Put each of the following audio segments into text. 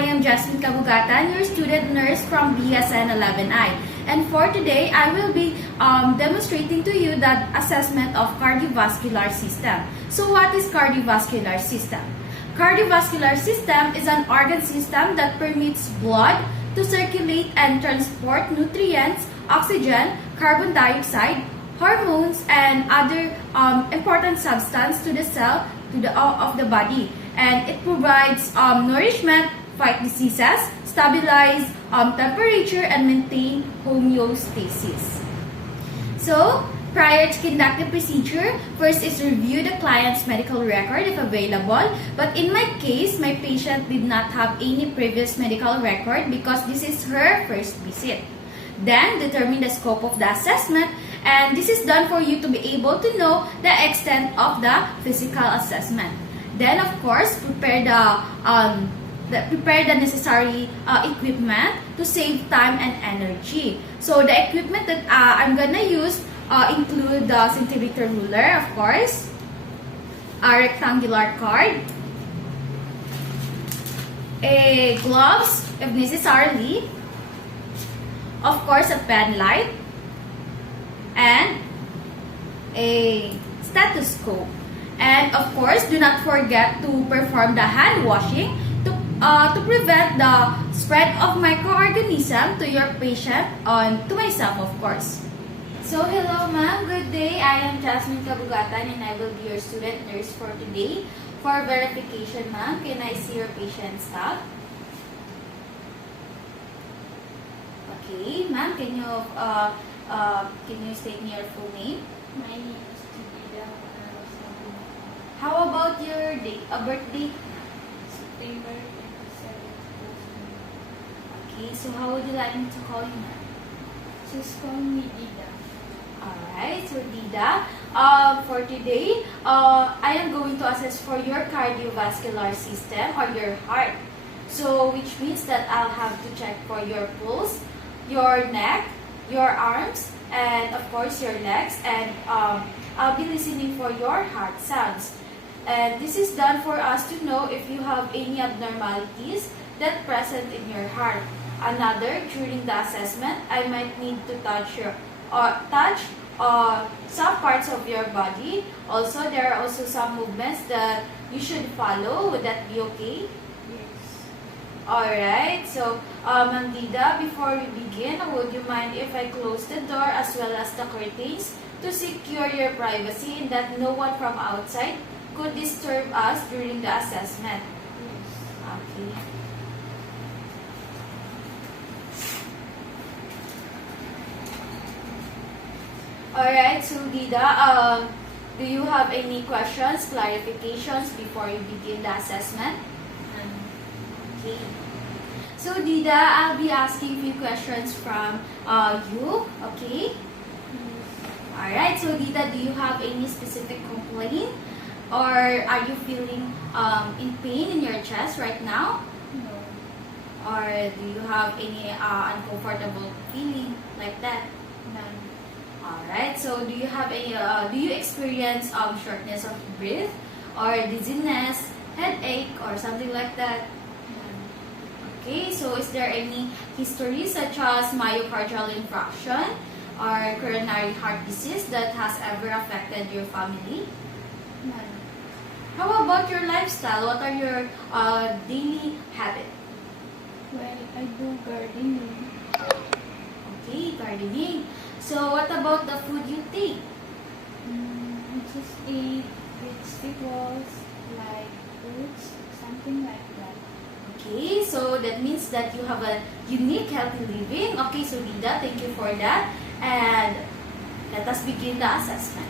I am Jasmine Kabugatan, your student nurse from BSN 11I. And for today, I will be demonstrating to you the assessment of cardiovascular system. So what is cardiovascular system? Cardiovascular system is an organ system that permits blood to circulate and transport nutrients, oxygen, carbon dioxide, hormones, and other important substances to the cell of the body. And it provides nourishment, fight diseases, stabilize temperature, and maintain homeostasis. So, prior to conduct the procedure, first is review the client's medical record if available. But in my case, my patient did not have any previous medical record because this is her first visit. Then, determine the scope of the assessment, and this is done for you to be able to know the extent of the physical assessment. Then, of course, prepare the necessary equipment to save time and energy. So, the equipment that I'm gonna use include the centimeter ruler, of course, a rectangular card, a gloves if necessarily, of course, a pen light, and a stethoscope. And of course, do not forget to perform the hand washing to prevent the spread of microorganisms to your patient and to myself, of course. So, hello ma'am, good day. I am Jasmine Kabugatan and I will be your student nurse for today. For verification, ma'am, can I see your patient's tab? Okay, ma'am, can you state me your full name? My name is Tudida. How about your date of birthday? September 27, Okay, so how would you like me to call you, ma'am? Just call me Dida. Alright, so Dida, for today, I am going to assess for your cardiovascular system or your heart. So, which means that I'll have to check for your pulse, your neck, your arms, and of course your legs, and I'll be listening for your heart sounds. And this is done for us to know if you have any abnormalities that present in your heart. Another, during the assessment, I might need to touch some parts of your body. Also, there are also some movements that you should follow. Would that be okay? Yes. Alright, so Ma'am Dida, before we begin, would you mind if I close the door as well as the curtains to secure your privacy and that no one from outside could disturb us during the assessment? Yes. Okay. Alright, so Dida, do you have any questions, clarifications before you begin the assessment? Okay. So Dida, I'll be asking a few questions from you, okay? Yes. Alright, so Dida, do you have any specific complaint? Or are you feeling in pain in your chest right now? No. Or do you have any uncomfortable feeling like that? None. Alright, so do you have any, do you experience shortness of breath or dizziness, headache, or something like that? None. Okay, so is there any history such as myocardial infarction or coronary heart disease that has ever affected your family? None. How about your lifestyle? What are your daily habits? Well, I do gardening. Okay, gardening. So what about the food you take? I just eat vegetables like fruits, something like that. Okay, so that means that you have a unique healthy living. Okay, so Dida, thank you for that. And let us begin the assessment.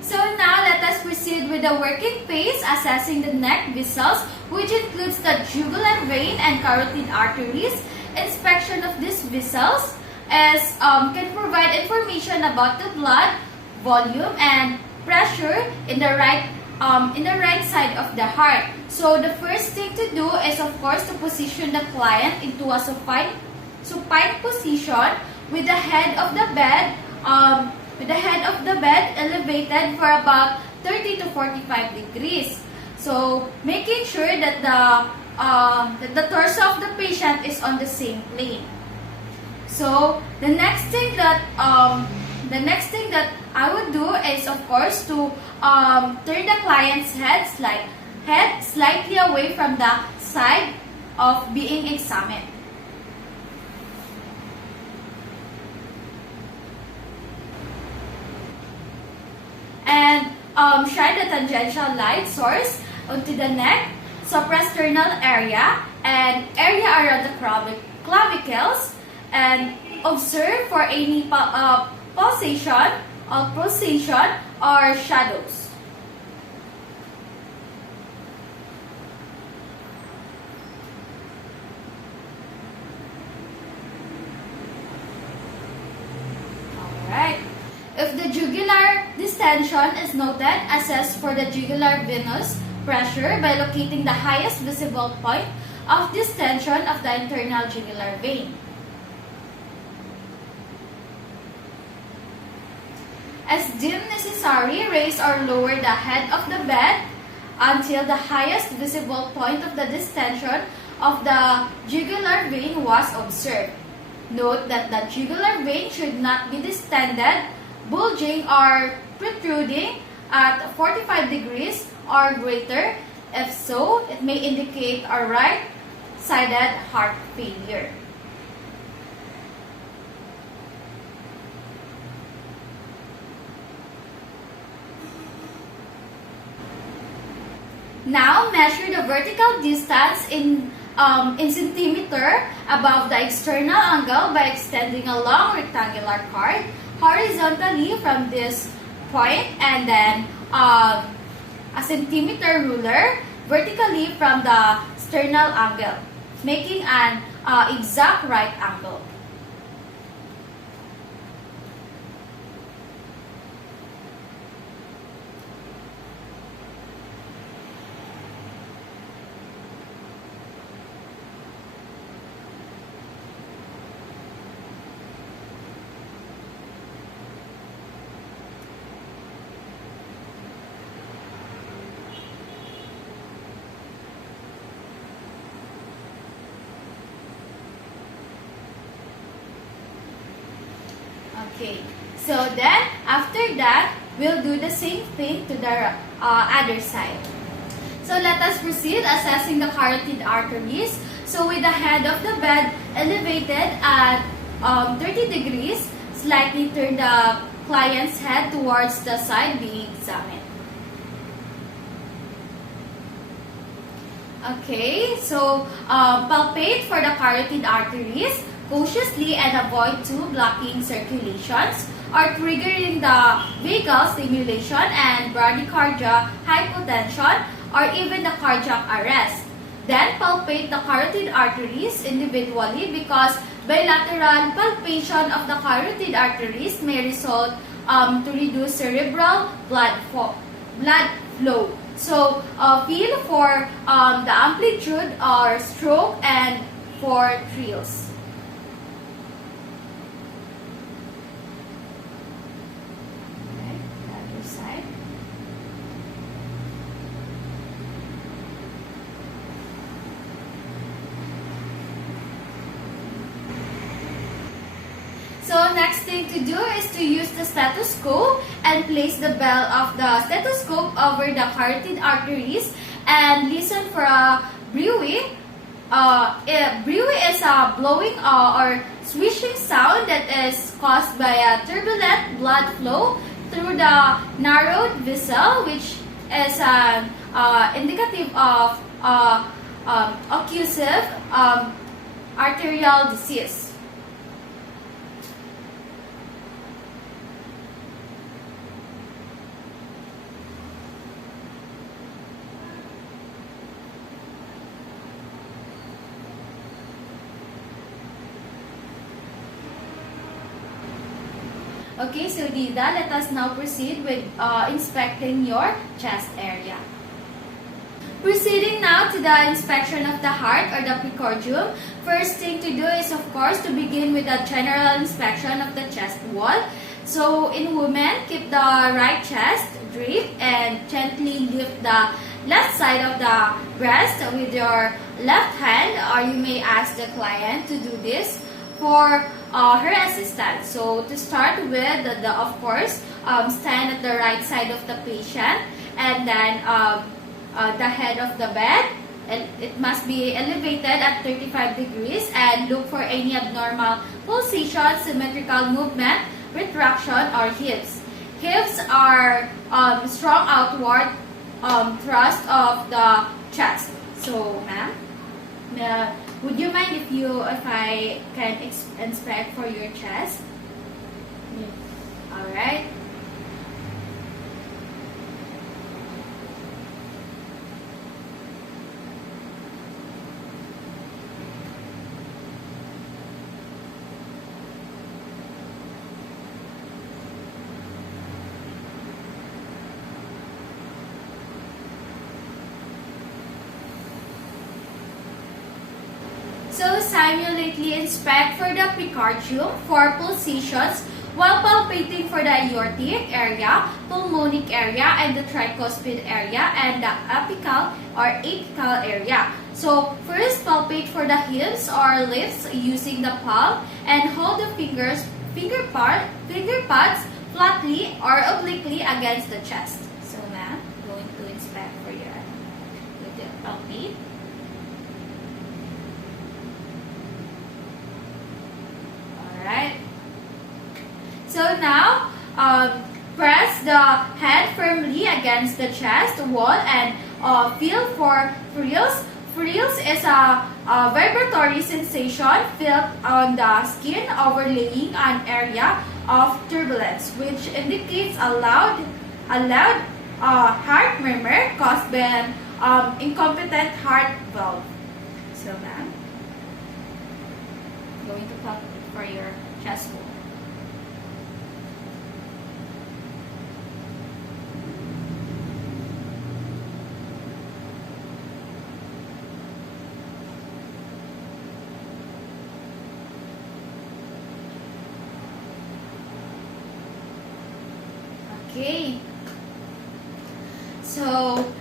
So now let us proceed with the working phase, assessing the neck vessels, which includes the jugular vein and carotid arteries. Inspection of these vessels can provide information about the blood volume and pressure in the right side of the heart. So the first thing to do is, of course, to position the client into a supine position with the head of the bed elevated for about 30 to 45 degrees. So making sure that the the torso of the patient is on the same plane. So the next thing that I would do is, of course, to turn the client's head slightly away from the side of being examined. And shine the tangential light source onto the neck, suprasternal area, and area around the clavicles, and observe for any pulsation or shadows. Alright. If the jugular distension is noted, assess for the jugular venous pressure by locating the highest visible point of distension of the internal jugular vein. As deemed necessary, raise or lower the head of the bed until the highest visible point of the distension of the jugular vein was observed. Note that the jugular vein should not be distended, bulging, or protruding at 45 degrees or greater. If so, it may indicate a right-sided heart failure. Now, measure the vertical distance in centimeter above the external angle by extending a long rectangular cord horizontally from this point, and then a centimeter ruler vertically from the sternal angle, making an exact right angle. Okay, so then after that, we'll do the same thing to the other side. So let us proceed assessing the carotid arteries. So with the head of the bed elevated at 30 degrees, slightly turn the client's head towards the side being examined. Okay, so palpate for the carotid arteries cautiously and avoid too blocking circulations or triggering the vagal stimulation and bradycardia, hypotension, or even the cardiac arrest. Then palpate the carotid arteries individually because bilateral palpation of the carotid arteries may result to reduce cerebral blood flow. So feel for the amplitude or stroke and for trills. So next thing to do is to use the stethoscope and place the bell of the stethoscope over the carotid arteries and listen for a bruit. Bruit is a blowing or swishing sound that is caused by a turbulent blood flow through the narrowed vessel, which is an indicative of occlusive arterial disease. Okay, so Dida, let us now proceed with inspecting your chest area. Proceeding now to the inspection of the heart or the precordium, first thing to do is, of course, to begin with a general inspection of the chest wall. So in women, keep the right chest draped and gently lift the left side of the breast with your left hand, or you may ask the client to do this for her assistance. So to start with, of course, stand at the right side of the patient, and then the head of the bed, and it must be elevated at 35 degrees, and look for any abnormal pulsation, symmetrical movement, retraction, or hips. Hips are strong outward thrust of the chest. So, ma'am, would you mind if I can inspect for your chest? Yes. All right. So, simultaneously inspect for the precardium for pulsations while palpating for the aortic area, pulmonic area, and the tricuspid area, and the apical or apical area. So, first palpate for the hips or lifts using the palm, and hold the finger pads flatly or obliquely against the chest. So, ma'am, going to inspect for your palpate. Right. So now, press the head firmly against the chest wall and feel for frills. Frills is a vibratory sensation felt on the skin overlaying an area of turbulence, which indicates a loud heart murmur caused by an incompetent heart valve. So, ma'am, going to palpate for your chest wall. Okay. So,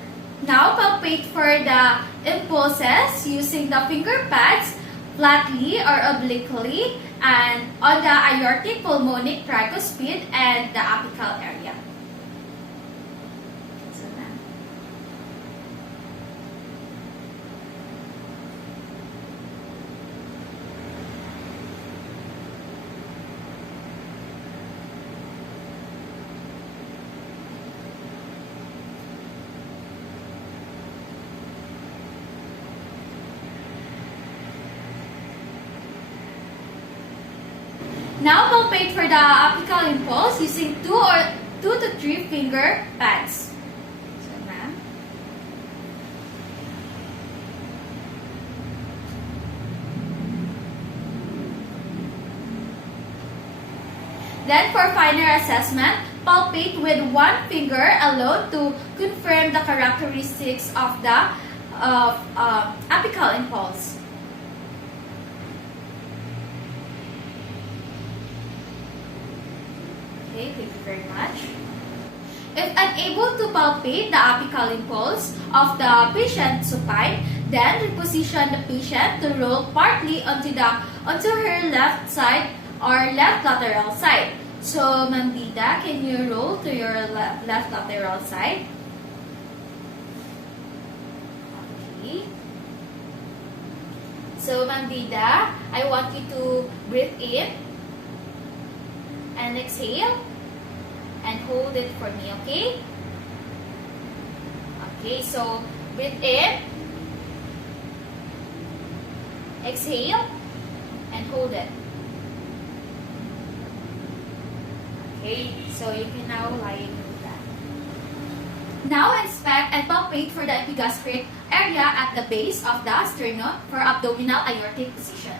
now palpate for the impulses using the finger pads flatly or obliquely, and on the aortic, pulmonic, tricuspid, and the apical area. So, ma'am. Now palpate for the apical impulse using 2 to 3 finger pads. So, ma'am. Then for finer assessment, palpate with 1 finger alone to confirm the characteristics of the apical impulse. Okay, thank you very much. If unable to palpate the apical impulse of the patient supine, then reposition the patient to roll partly onto her left side or left lateral side. So, Ma'am Dida, can you roll to your left lateral side? Okay. So, Ma'am Dida, I want you to breathe in and exhale and hold it for me, okay? Okay, so breathe in, exhale, and hold it. Okay, so you can now lie into that. Now inspect and palpate for the epigastric area at the base of the sternum for abdominal aortic position.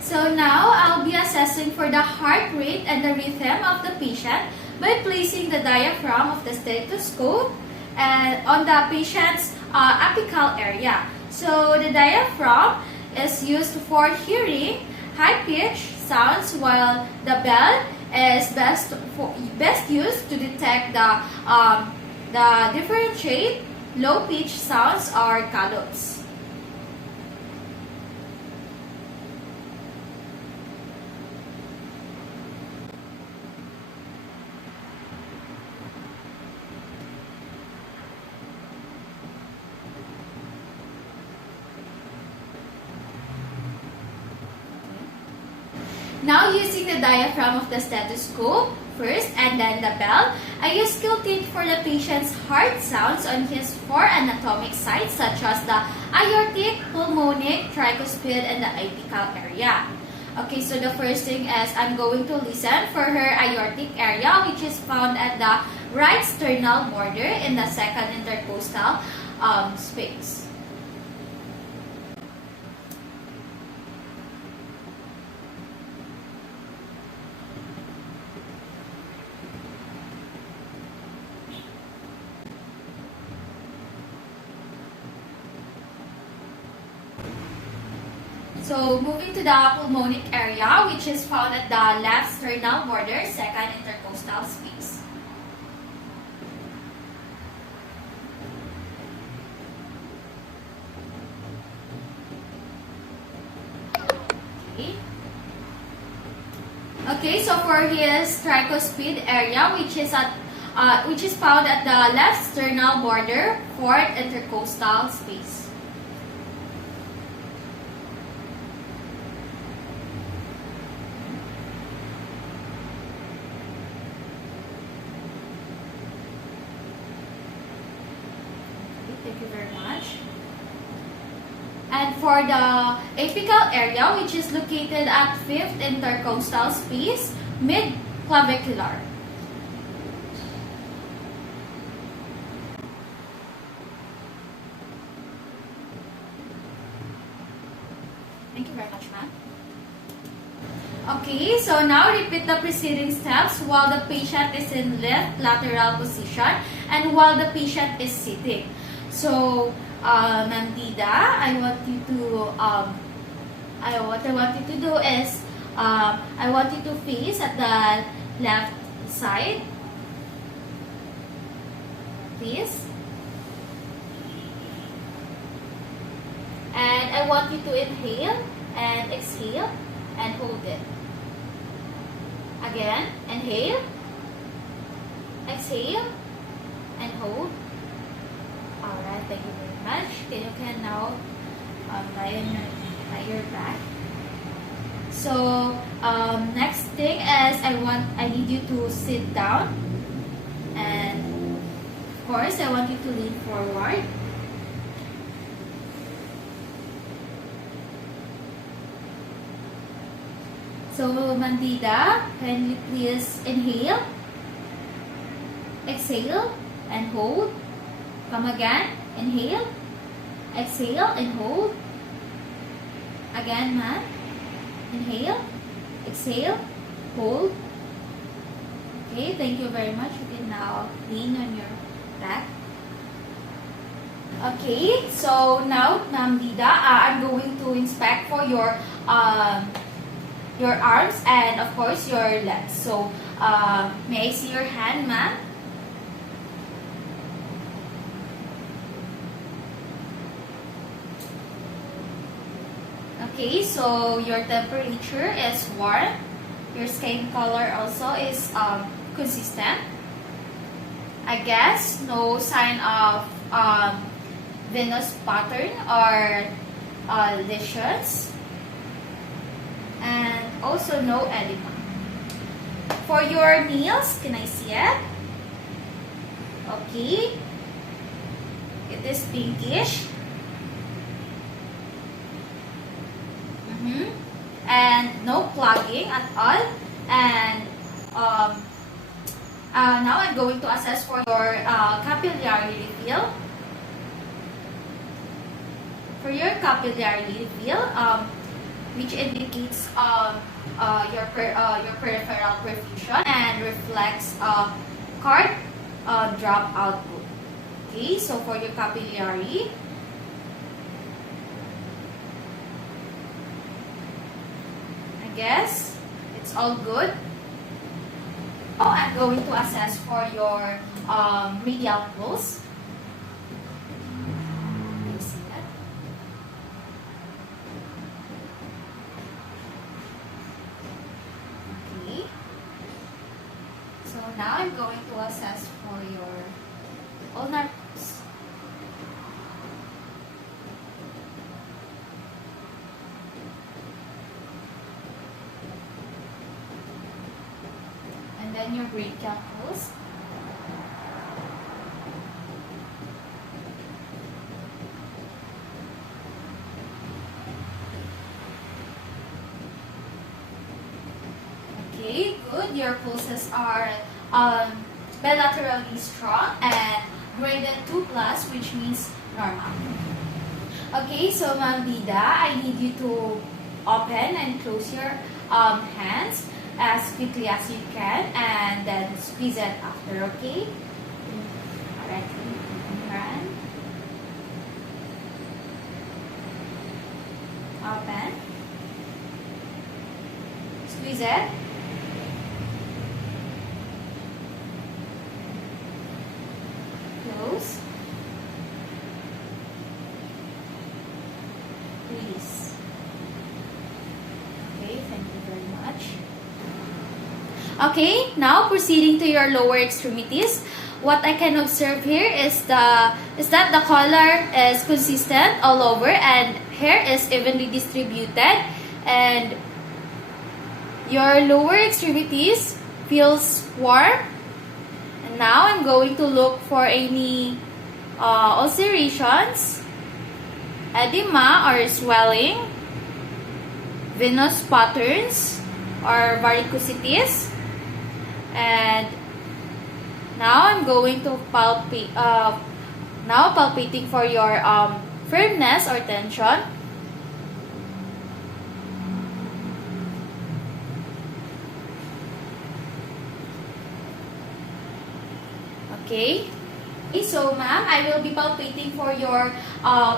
So now, I'll be assessing for the heart rate and the rhythm of the patient by placing the diaphragm of the stethoscope on the patient's apical area. So the diaphragm is used for hearing high-pitched sounds, while the bell is best used to detect the differentiate low-pitched sounds or calots. Now, using the diaphragm of the stethoscope first and then the bell, I use skill tape for the patient's heart sounds on his four anatomic sites such as the aortic, pulmonic, tricuspid, and the apical area. Okay, so the first thing is I'm going to listen for her aortic area, which is found at the right sternal border in the second intercostal space. So, moving to the pulmonic area, which is found at the left sternal border, second intercostal space. Okay, so for his tricuspid area, which is found at the left sternal border, fourth intercostal space. Thank you very much. And for the apical area, which is located at 5th intercostal space, mid-clavicular. Thank you very much, ma'am. Okay, so now repeat the preceding steps while the patient is in left lateral position and while the patient is sitting. So, Ma'am Dida, what I want you to do is, I want you to face at the left side. Please. And I want you to inhale and exhale and hold it. Again, inhale, exhale, and hold. Alright, thank you very much. Then you can now lie your back. So, next thing is I need you to sit down. And of course, I want you to lean forward. So, Mandida, can you please inhale, exhale, and hold. Come again. Inhale, exhale, and hold. Again, ma'am. Inhale, exhale, hold. Okay, thank you very much. You can now lean on your back. Okay, so now, Ma'am Dida, I'm going to inspect for your arms and of course your legs. So, may I see your hand, ma'am? Okay, so your temperature is warm. Your skin color also is consistent. I guess no sign of venous pattern or lesions. And also no edema. For your nails, can I see it? Okay. It is pinkish. And no plugging at all. And now I'm going to assess for your capillary refill. For your capillary refill, which indicates your peripheral perfusion and reflects card drop output. Okay, so for your capillary, guess it's all good. Now I'm going to assess for your radial pulse. You see that? Okay. So now I'm going to assess for your ulnar pulse. And then your brachial pulse. Okay, good. Your pulses are bilaterally strong and graded 2+, which means normal. Okay, so Ma'am Vida, I need you to open and close your hands as quickly as you can, and then squeeze it after, okay? Alright, hand. Open. Squeeze it. Close. Release. Okay, thank you very much. Okay, now proceeding to your lower extremities. What I can observe here is that the color is consistent all over and hair is evenly distributed, and your lower extremities feels warm. And now I'm going to look for any ulcerations, edema or swelling, venous patterns or varicosities. And now I'm going to palpate, now palpating for your firmness or tension. Okay. So ma'am, I will be palpating for your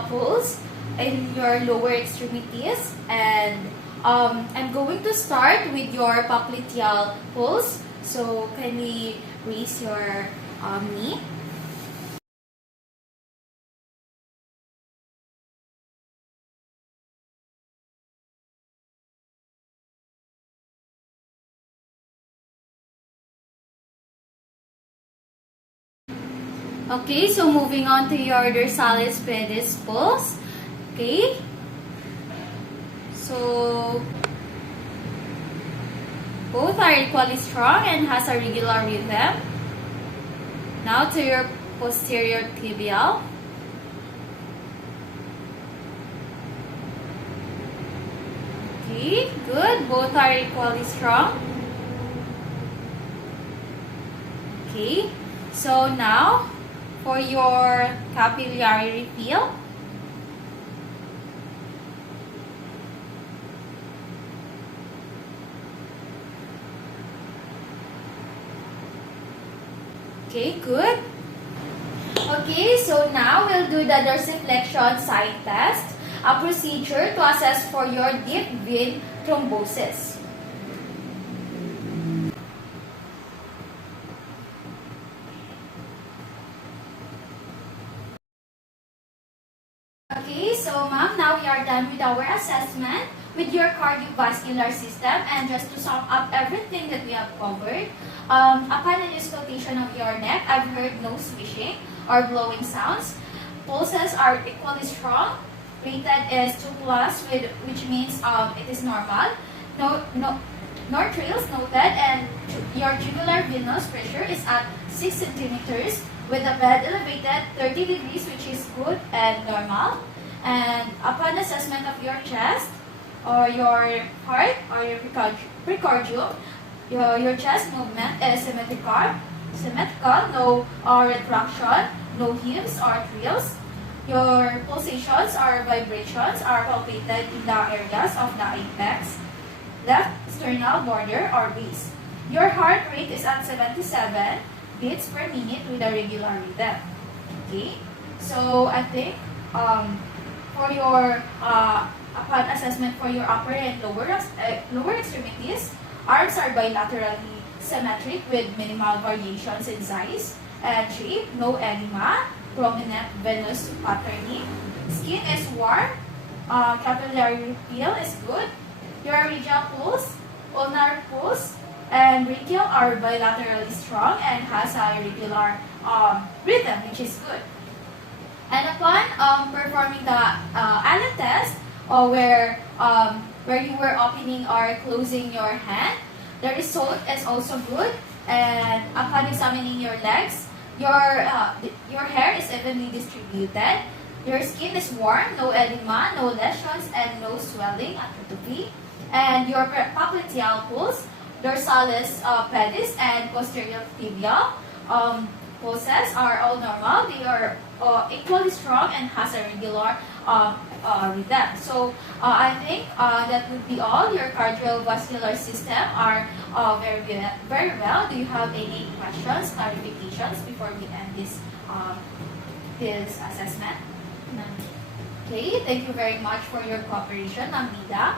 pulse in your lower extremities, and I'm going to start with your popliteal pulse. So kindly raise your knee. Okay, so moving on to your dorsalis pedis pulse. Okay. So both are equally strong and has a regular rhythm. Now to your posterior tibial. Okay, good. Both are equally strong. Okay, so now for your capillary refill. Okay, good. Okay, so now we'll do the dorsiflexion side test, a procedure to assess for your deep vein thrombosis. Okay, so ma'am, now we are done with our assessment with your cardiovascular system, and just to sum up everything that we have covered, upon an auscultation of your neck, I've heard no swishing or blowing sounds. Pulses are equally strong. Rated is 2+, which means it is normal. No trills noted, and your jugular venous pressure is at 6 centimeters with the bed elevated 30 degrees, which is good and normal. And upon assessment of your chest or your heart or your precordium, your chest movement is symmetrical, no retraction, no heaves or trills. Your pulsations or vibrations are palpated in the areas of the apex, left sternal border or base. Your heart rate is at 77 beats per minute with a regular rhythm. Okay, so I think for your upon assessment for your upper and lower extremities, arms are bilaterally symmetric with minimal variations in size and shape, no edema, prominent venous patterning. Skin is warm, capillary feel is good. Your radial pulse, ulnar pulse, and brachial are bilaterally strong and has a regular rhythm, which is good. And upon performing the Allen test, where you were opening or closing your hand, the result is also good. And upon examining your legs, your hair is evenly distributed. Your skin is warm, no edema, no lesions, and no swelling, atrophy. And your popliteal pulse, dorsalis pedis, and posterior tibial pulses are all normal. They are equally strong and has a regular rhythm. So I think that would be all. Your cardiovascular system are very well. Do you have any questions, clarifications before we end this assessment? None. Okay, thank you very much for your cooperation, Ma'am Nida.